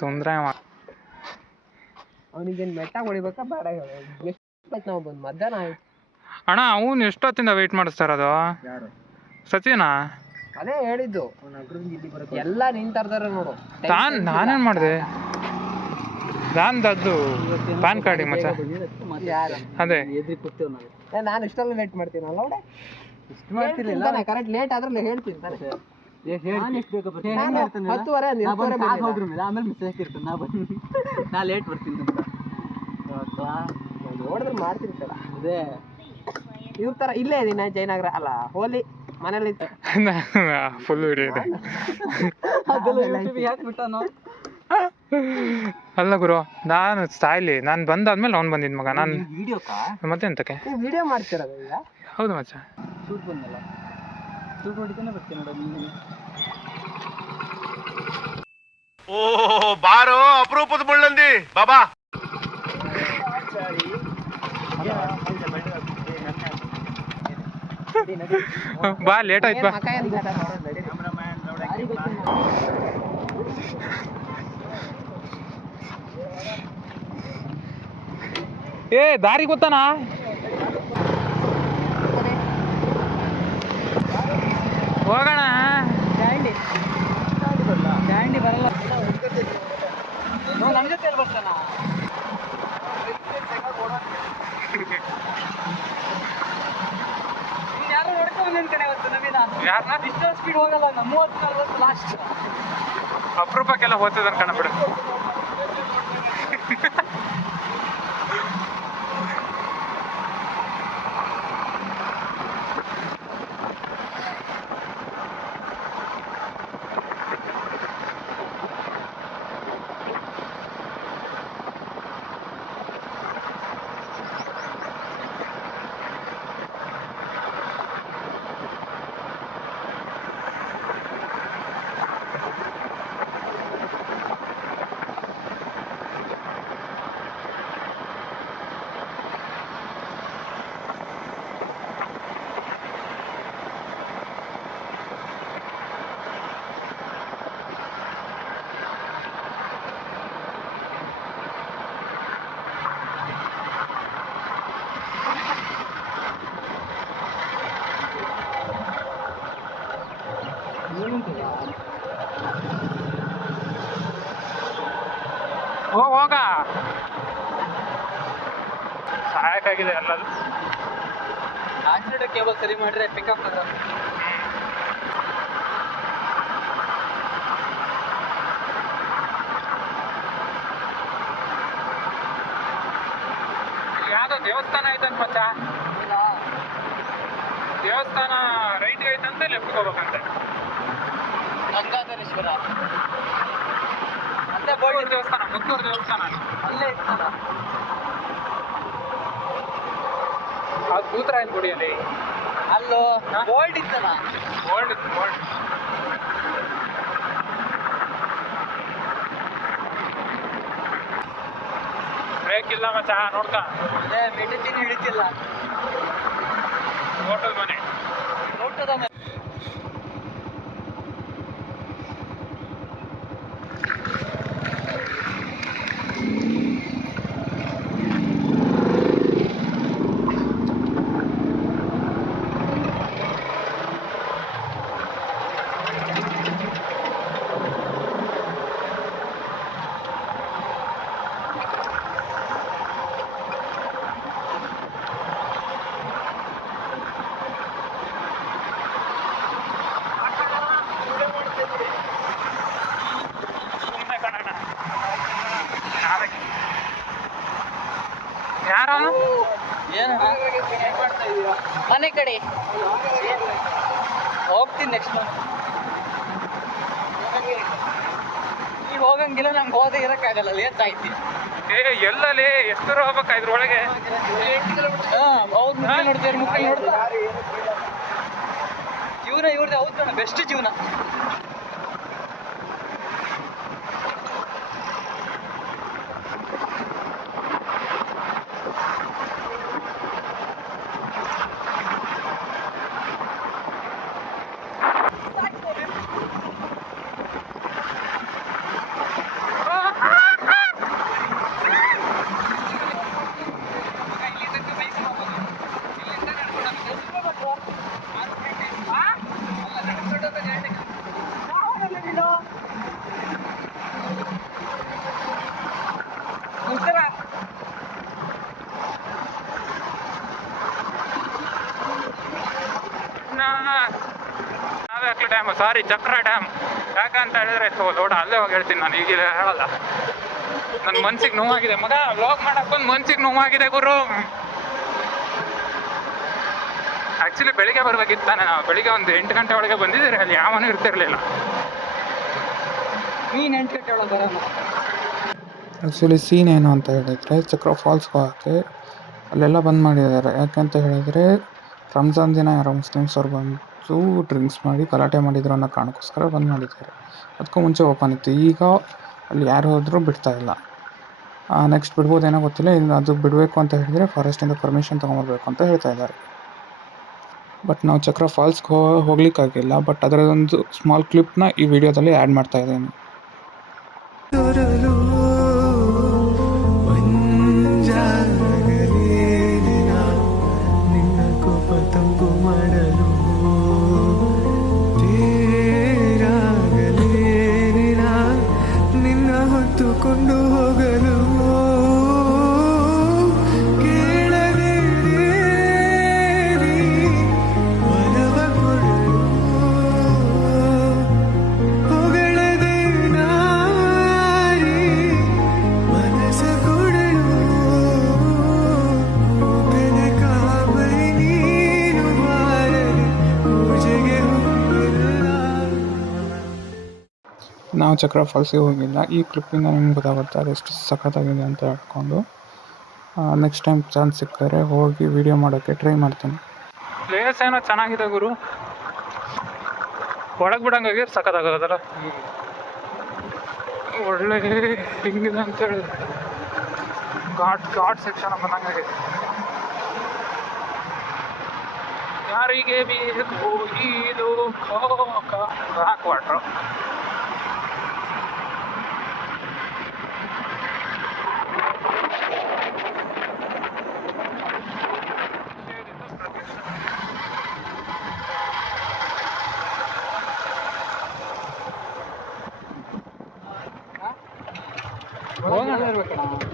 ಸುಂದ್ರ ಅವನಿಗೇನು ಮೆಟ್ಟ ಹೊಡಿಬೇಕಾ ಬೇಡ ಎಷ್ಟು ನಾವು ಬಂದು ಮಧ್ಯಾಹ್ನ ಆಯ್ತು ಅಣ್ಣ ಅವನು ಎಷ್ಟೊತ್ತಿಂದ ವೆಯ್ಟ್ ಮಾಡಿಸ್ತಾರ ಅದು ಸಚಿನಾ ಅದೇ ಹೇಳಿದ್ದು ಎಲ್ಲ ನಿಂತಾರ್ದಾರೆ ನೋಡು ನಾನೇನು ಮಾಡಿದೆ ನಾನ್ದು ಪ್ಯಾನ್ ಕಾರ್ಡಿಗೆ ಮಚ್ಚ ಅದೇ ನಾನು ಇಷ್ಟೆಲ್ಲ ಲೇಟ್ ಮಾಡ್ತೀನಲ್ಲ ಅವಡೆ ಇಷ್ಟು ಮಾಡ್ತಿರ್ಲಿಲ್ಲ ಕರೆಕ್ಟ್ ಲೇಟ್ ಆದ್ರೆ ಹೇಳ್ತೀನಿ ತಾನೆ 10:30 ಆಮೇಲೆ ಮಿಸ್ಟೇಕ್ ಇರ್ತದೆ ನಾ ಲೇಟ್ ಬರ್ತೀನಿ ನೋಡಿದ್ರೆ ಮಾಡ್ತೀನಿ ಸರ್ ಅದೇ ಇವ್ರ ಥರ ಇಲ್ಲೇ ಇದೀನಿ ಜಯನಗರ ಅಲ್ಲ ಹೋಲಿ ಮನೇಲಿ ಫುಲ್ ವಿಡಿಯೋ ಇದೆ ಅಲ್ಲ ಗುರು ನಾನು ಸಾಯ್ಲಿ ನಾನು ಬಂದಾದ್ಮೇಲೆ ಅವ್ನು ಬಂದಿದ್ ಮಗ ನಾನು ಮತ್ತೆ ಎಂತಕ್ಕೆ ವಿಡಿಯೋ ಮಾಡ್ತಿರೋದು ಈಗ ಹೌದು ಮಚ್ಚ ಶೂಟ್ ಬಂದಲ್ಲ ಶೂಟ್ ಹೊಡಿತಾನೆ ಬರ್ತೀನಿ ನೋಡ ಓ ಬಾರೋ ಅಪರೂಪದ ಮುಳ್ಳಂದಿ ಬಾಬಾ ಬಾ ಲೇಟ್ ಆಯ್ತು ಬಾ ಏ ದಾರಿ ಗೊತ್ತಾನಾ ಹೋಗೋಣ ಡ್ಯಾಂಡಿ ಬರಲ್ಲ ನನ್ನ ಜೊತೆ ಬರ್ತಾನ ಯಾರು ನೋಡ್ಕೊಂಡು ನನ್ನ ಕಡೆ ಇವತ್ತು ನವೀನ ಯಾರನ್ನ ಇಷ್ಟೊಂದು ಸ್ಪೀಡ್ ಹೋಗಲ್ಲ ನಮ್ಮ 30-40 ಲಾಸ್ಟ್ ಅಪರೂಪಕ್ಕೆಲ್ಲ ಹೋಗ್ತದ ಕಣ ಬಿಡು ಹೋಗ ಸಾಕಾಗಿದೆ ಎಲ್ಲದು ಆಕ್ಸಿಡೆಂಟ್ ಕೇಬಲ್ ಸರಿ ಮಾಡ್ರೆ ಪಿಕಪ್ ಅದ ಯಾವ್ದೋ ದೇವಸ್ಥಾನ ಐತಂತ ಮಚ್ಚ ದೇವಸ್ಥಾನ ರೈಟ್ಗೆ ಐತಂತೆ ಲೆಫ್ಟ್ಗೆ ಹೋಗ್ಬೇಕಂತೆ ಗಂಗಾಧರೇಶ್ವರ ಮುತ್ತೂರು ದೇವಸ್ಥಾನ ಅಲ್ಲೇ ಇತ್ತಲ್ಲ ಅದು ಭೂತರಾಯನ ಗುಡಿಯಲ್ಲಿ ಅಲ್ಲೋ ಗೋಲ್ಡ್ ಇತ್ತಲ್ಲ ಗೋಲ್ಡ್ ಬ್ರೇಕ್ ಇಲ್ಲ ಮಚ್ಚ ನೋಡ್ಕ ಅದೇ ಮೆಡಿಸಿನ್ ಹಿಡಿತಿಲ್ಲ ಹೋಟೆಲ್ ಮನೆ ಊಟದ ಯಾರು ಮನೆ ಕಡೆ ಹೋಗ್ತೀನಿ ನೆಕ್ಸ್ಟ್ ಮಂತ್ ಈಗ ಹೋಗಂಗಿಲ್ಲ ನಂಗೆ ಹೋದೆ ಇರೋಕ್ಕಾಗಲ್ಲ ಲೇಟ್ ಆಯ್ತು ಎಲ್ಲಲ್ಲಿ ಎಷ್ಟು ದೂರ ಹೋಗ್ಬೇಕಾ ಇದ್ರೊಳಗೆ ಹೌದು ನೋಡ್ತೀವಿ ಮುಖ ನೋಡ್ತಾರೆ ಜೀವನ ಇವ್ರದ್ದು ಹೌದು ಬೆಸ್ಟ್ ಜೀವನ ಸಾವ್ಯಾಕ್ಲು ಡ್ಯಾಮ್, ಸಾರಿ ಚಕ್ರ ಡ್ಯಾಮ್. ಯಾಕಂತ ಹೇಳಿದ್ರೆ ಲೋಡ ಅಲ್ಲೇ ಹೋಗಿ ಹೇಳ್ತೀನಿ ನಾನು, ಈಗ ಹೇಳಲ್ಲ. ನನ್ನ ಮನ್ಸಿಗೆ ನೋವಾಗಿದೆ ಮಗ, ವ್ಲಾಗ್ ಮಾಡಕ್ಕೆ ಬಂದು ಮನ್ಸಿಗೆ ನೋವಾಗಿದೆ ಗುರು. ಆ್ಯಕ್ಚುಲಿ ಬೆಳಿಗ್ಗೆ ಬರ್ಬೇಕಿತ್ತಾನೆ, ನಾವು ಬೆಳಿಗ್ಗೆ ಒಂದು 8 ಗಂಟೆ ಒಳಗೆ ಬಂದಿದ್ದೀರಿ, ಅಲ್ಲಿ ಯಾವನೂ ಇರ್ತಿರ್ಲಿಲ್ಲ. ನೀನು 8 ಗಂಟೆ ಒಳಗೆ ಬರೋಣ. ಆ್ಯಕ್ಚುಲಿ ಸೀನ್ ಏನು ಅಂತ ಹೇಳಿದರೆ, ಚಕ್ರ ಫಾಲ್ಸ್ಗೆ ಹೋಗೋಕ್ಕೆ ಅಲ್ಲೆಲ್ಲ ಬಂದ್ ಮಾಡಿದ್ದಾರೆ. ಯಾಕೆಂತ ಹೇಳಿದರೆ ರಂಜಾನ್ ದಿನ ಯಾರೋ ಮುಸ್ಲಿಮ್ಸ್ ಅವ್ರು ಬಂದು ಡ್ರಿಂಕ್ಸ್ ಮಾಡಿ ಗಲಾಟೆ ಮಾಡಿದ್ರು ಅನ್ನೋ ಕಾರಣಕ್ಕೋಸ್ಕರ ಬಂದ್ ಮಾಡಿದ್ದಾರೆ. ಅದಕ್ಕೂ ಮುಂಚೆ ಓಪನ್ ಇತ್ತು. ಈಗ ಅಲ್ಲಿ ಯಾರು ಹೋದರೂ ಬಿಡ್ತಾಯಿಲ್ಲ. ನೆಕ್ಸ್ಟ್ ಬಿಡ್ಬೋದೇನೋ ಗೊತ್ತಿಲ್ಲ. ಇನ್ನು ಅದು ಬಿಡಬೇಕು ಅಂತ ಹೇಳಿದರೆ ಫಾರೆಸ್ಟಿಂದ ಪರ್ಮಿಷನ್ ತೊಗೊಂಬರ್ಬೇಕು ಅಂತ ಹೇಳ್ತಾ ಇದ್ದಾರೆ. ಬಟ್ ನಾವು ಚಕ್ರ ಫಾಲ್ಸ್ಗೆ ಹೋಗ್ಲಿಕ್ಕಾಗಿಲ್ಲ. ಬಟ್ ಅದರದೊಂದು ಸ್ಮಾಲ್ ಕ್ಲಿಪ್ನ ಈ ವಿಡಿಯೋದಲ್ಲಿ ಆ್ಯಡ್ ಮಾಡ್ತಾ ಇದ್ದೀನಿ. ಹೊತ್ತುಕೊಂಡು ಹೋಗಲು ಕೇಳದೆ ಒಲವ ಕೊಡಲು ಹೊಗಳದೆ ನಾರಿ ಮನಸ ಕೊಡಲು ಕೂಗದ ಕಾಬರಿ ನೀನು ಬಾರದೆ ಪೂಜೆಗೆ ಹೋಗಲ್ಲ. ನಾವು ಚಕ್ರ ಫಾಲ್ಸಿಗೆ ಹೋಗಿಲ್ಲ. ಈ ಕ್ಲಿಪ್ಪಿಂದ ನಿಮ್ಗೆ ಗೊತ್ತಾಗುತ್ತೆ ಅದೆಷ್ಟು ಸಖತ್ತಾಗಿದೆ ಅಂತ ಹೇಳ್ಕೊಂಡು. ನೆಕ್ಸ್ಟ್ ಟೈಮ್ ಚಾನ್ಸ್ ಸಿಕ್ಕಿದ್ರೆ ಹೋಗಿ ವಿಡಿಯೋ ಮಾಡೋಕ್ಕೆ ಟ್ರೈ ಮಾಡ್ತೀನಿ. ಪ್ಲೇಸ್ ಏನೋ ಚೆನ್ನಾಗಿದೆ ಗುರು, ಒಳಗೆ ಬಿಡಂಗಾಗಿ ಸಖತ್ತಾಗೋದಲ್ಲ. ಒಳ್ಳೆ ಹಿಂಗಿದೆ ಅಂತ ಹೇಳಿದ್ರೆ ಘಾಟ್ ಸೆಕ್ಷನ್ ಬಂದಂಗಾಗಿದೆ. ಯಾರಿಗೆ ಬೇಕು ಇದು ಬ್ಯಾಕ್ ವಾಟ್ರು.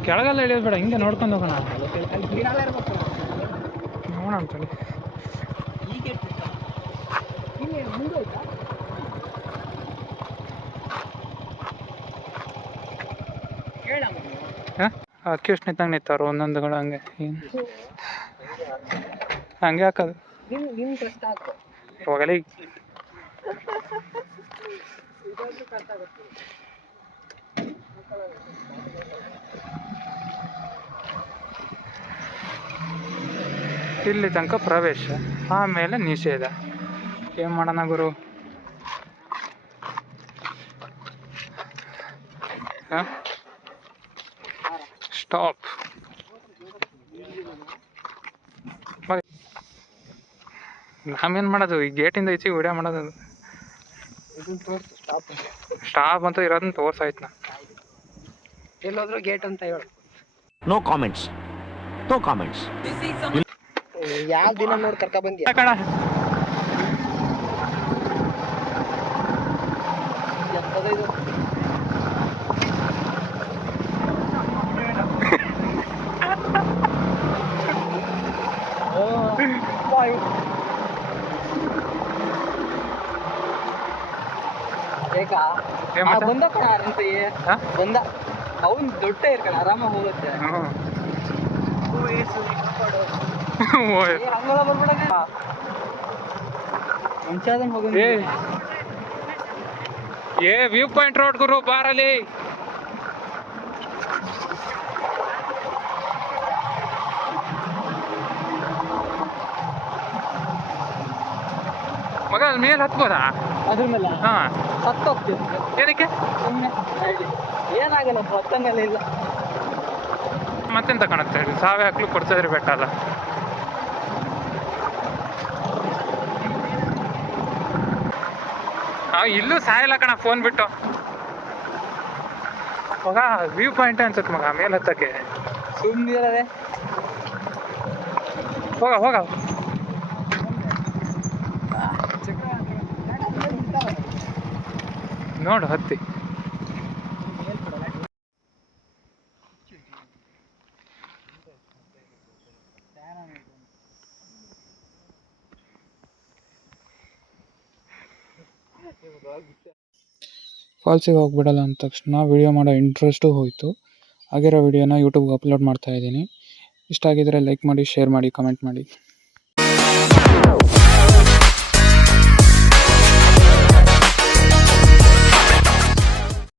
ಕೆಳಗೆಲ್ಲ ಇಳಿಯೋದು ಬೇಡ, ಹಿಂಗೆ ನೋಡ್ಕೊಂಡು ಹೋಗೋಣ. ನೋಡೋಣ ಅಂತೇಳಿ. ಅಕ್ಯೂಸ್ಟ್ ನಿಂತಂಗೆ ನಿಂತಾರು ಒಂದೊಂದುಗಳು ಹಂಗೆ. ಏನು ಹಂಗೆ ಹಾಕೋದು ಹೋಗಲಿ. ಇಲ್ಲಿ ತನಕ ಪ್ರವೇಶ, ಆಮೇಲೆ ನಿಷೇಧ. ಏನು ಮಾಡೋಣ ಗುರು? ಸ್ಟಾಪ್. ನಾವೇನು ಮಾಡೋದು? ಈ ಗೇಟಿಂದ ಈಚೆಗೆ ವಿಡಿಯೋ ಮಾಡೋದು. ಸ್ಟಾಪ್ ಅಂತ ಇರೋದನ್ನ ತೋರ್ಸಾಯ್ತು. ನಾ ಎಲ್ಲೋದ್ರು ಗೇಟ್ ಅಂತ ಹೇಳು. No comments, no comments. ಯಾವ ದಿನ ನೋಡಿ ಕರ್ಕ ಬಂದ್ಯಾ ಕಣ? ಬಂದ ಕಣ ಬಂದ ಅವನ್ ದೊಡ್ಡ ಇರ್ಕಣ ಆರಾಮಾಗಿ ಹೋಗುತ್ತೆ. ಏ ವ್ಯೂ ಪಾಯಿಂಟ್ ರೋಡ್ ಗುರು, ಬಾರಲ್ಲಿ. ಮಗ ಅಲ್ಲಿ ಮೇಲೆ ಹತ್ಬೋದಾ? ಅದ್ರ ಮೇಲೆ ಹಾಂ, ಸತ್ತೋಗ್ತೀವಿ. ಏನಕ್ಕೆ? ಸುಮ್ಮನೆ ಏನಾಗಲ್ಲ, ಹತ್ತನೆಲ್ಲ ಇಲ್ಲ. ಮತ್ತೆಂತ ಕಾಣುತ್ತೆ ಹೇಳಿ, ಸಾವೇ ಹಾಕ್ಲು ಕೊಡ್ತಿದ್ರೆ ಬೆಟ್ಟ ಅಲ್ಲ. ಇಲ್ಲೂ ಸಾಯಲ್ಲ ಕಣ ಫೋನ್ ಬಿಟ್ಟು. ಮಗ ವ್ಯೂ ಪಾಯಿಂಟ್ ಅನ್ಸುತ್ತೆ ಮಗ ಮೇಲೆ ಹತ್ತಕ್ಕೆ. ಸುಮ್ಮನೆ ಹೋಗ ಹೋಗ. ನೋಡು ಹತ್ತಿ. ಫಾಲ್ಸಿಗೆ ಹೋಗ್ಬಿಡಲ್ಲ ಅಂದ ತಕ್ಷಣ ವೀಡಿಯೋ ಮಾಡೋ ಇಂಟ್ರೆಸ್ಟು ಹೋಯಿತು. ಆಗಿರೋ ವೀಡಿಯೋನ ಯೂಟ್ಯೂಬ್ಗೆ ಅಪ್ಲೋಡ್ ಮಾಡ್ತಾ ಇದ್ದೀನಿ. ಇಷ್ಟ ಆಗಿದರೆ ಲೈಕ್ ಮಾಡಿ, ಶೇರ್ ಮಾಡಿ, ಕಮೆಂಟ್ ಮಾಡಿ.